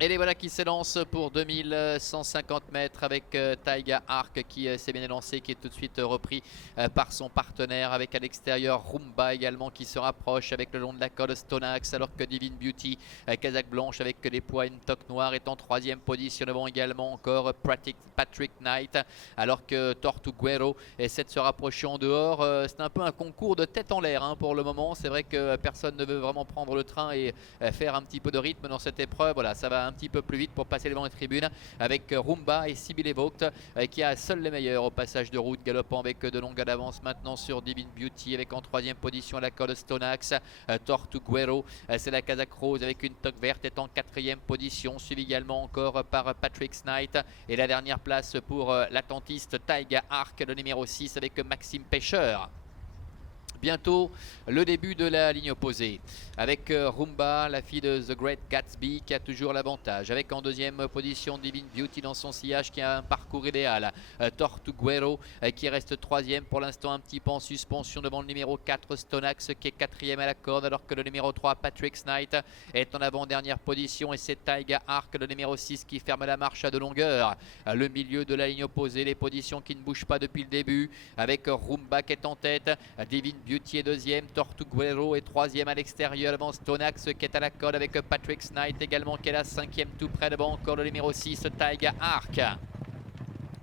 Et les voilà qui s'élancent pour 2150 mètres avec Taiga Arc qui s'est bien élancé, qui est tout de suite repris par son partenaire, avec à l'extérieur Rumba également qui se rapproche avec le long de la corde Stonax, alors que Divine Beauty, Kazakh Blanche avec les poids une toque noire, est en troisième position. Devant également encore Patrick Knight, alors que Tortuguero essaie de se rapprocher en dehors. C'est un peu un concours de tête en l'air pour le moment. C'est vrai que personne ne veut vraiment prendre le train et faire un petit peu de rythme dans cette épreuve. Voilà, ça va un petit peu plus vite pour passer devant les tribunes, avec Rumba et Sibyl Evoked qui a seul les meilleurs au passage de route, galopant avec de longues d'avance maintenant sur Divine Beauty, avec en troisième position la corde Stonax. Tortuguero, c'est la Kazakh Rose avec une toque verte, est en quatrième position, suivi également encore par Patrick Knight, et la dernière place pour l'attentiste Taiga Arc, le numéro 6, avec Maxime Pêcheur. Bientôt le début de la ligne opposée, avec Rumba, la fille de The Great Gatsby, qui a toujours l'avantage, avec en deuxième position Divine Beauty dans son sillage, qui a un parcours idéal. Tortuguero qui reste troisième pour l'instant, un petit peu en suspension devant le numéro 4 Stonax, qui est quatrième à la corde, alors que le numéro 3 Patrick Knight est en avant-dernière position, et c'est Taiga Arc, le numéro 6, qui ferme la marche à de longueur. Le milieu de la ligne opposée, les positions qui ne bougent pas depuis le début, avec Rumba qui est en tête, Divine Beauty est deuxième, Tortuguero est troisième à l'extérieur devant Stonax qui est à la corde, avec Patrick Knight également qui est là cinquième tout près devant encore le numéro 6 Taiga Arc.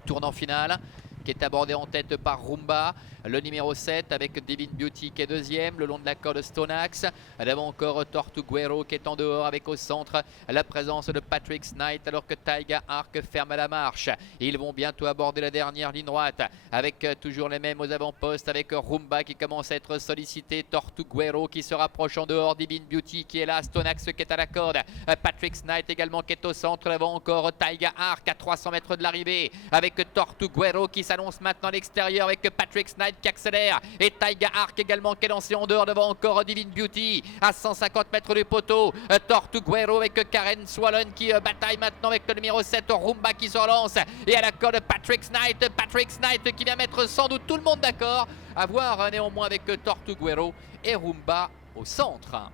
Tournant final qui est abordé en tête par Rumba, le numéro 7 avec Divine Beauty qui est deuxième, le long de la corde Stonax, devant encore Tortuguero qui est en dehors, avec au centre la présence de Patrick Knight, alors que Taiga Arc ferme la marche. Ils vont bientôt aborder la dernière ligne droite, avec toujours les mêmes aux avant-postes, avec Rumba qui commence à être sollicité, Tortuguero qui se rapproche en dehors, Divine Beauty qui est là, Stonax qui est à la corde, Patrick Knight également qui est au centre, devant encore Taiga Arc à 300 mètres de l'arrivée, avec Tortuguero qui s'annonce maintenant à l'extérieur, avec Patrick Knight qui accélère, et Taiga Arc également qui est lancé en dehors, devant encore Divine Beauty à 150 mètres du poteau. Tortuguero avec Karen Swallen qui bataille maintenant avec le numéro 7 Rumba qui se relance, et à la corde Patrick Knight qui vient mettre sans doute tout le monde d'accord, à voir néanmoins avec Tortuguero et Rumba au centre.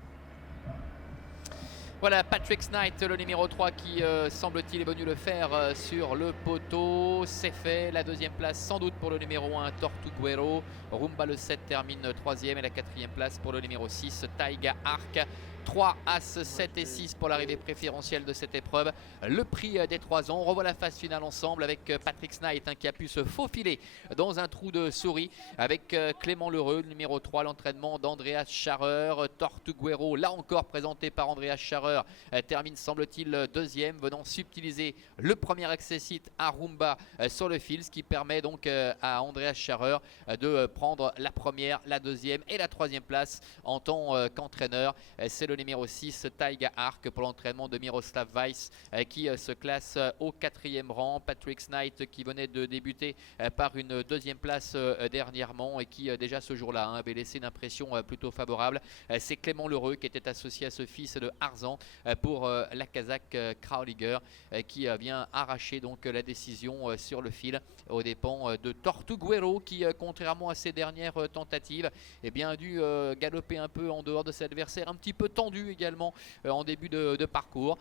Voilà Patrick Knight, le numéro 3, qui semble-t-il est venu le faire sur le poteau. C'est fait. La deuxième place sans doute pour le numéro 1 Tortuguero. Rumba le 7 termine 3e, et la 4e place pour le numéro 6 Taiga Arc. 3 As, 7 et 6 pour l'arrivée préférentielle de cette épreuve. Le prix des 3 ans. On revoit la phase finale ensemble avec Patrick Knight qui a pu se faufiler dans un trou de souris, avec Clément Lheureux, numéro 3, l'entraînement d'Andreas Scharrer. Tortuguero, là encore présenté par Andreas Scharrer, termine semble-t-il deuxième, venant subtiliser le premier accessite à Rumba sur le fil, ce qui permet donc à Andreas Scharrer de prendre la première, la deuxième et la troisième place en tant qu'entraîneur. C'est le numéro 6 Taiga Arc pour l'entraînement de Miroslav Weiss qui se classe au 4e rang. Patrick Knight qui venait de débuter par une deuxième place dernièrement, et qui déjà ce jour-là avait laissé une impression plutôt favorable. C'est Clément Lheureux qui était associé à ce fils de Arzan pour la Kazakh Krauliger, qui vient arracher donc la décision sur le fil aux dépens de Tortuguero, qui contrairement à ses dernières tentatives a dû galoper un peu en dehors de ses adversaires, un petit peu tendu également en début de parcours.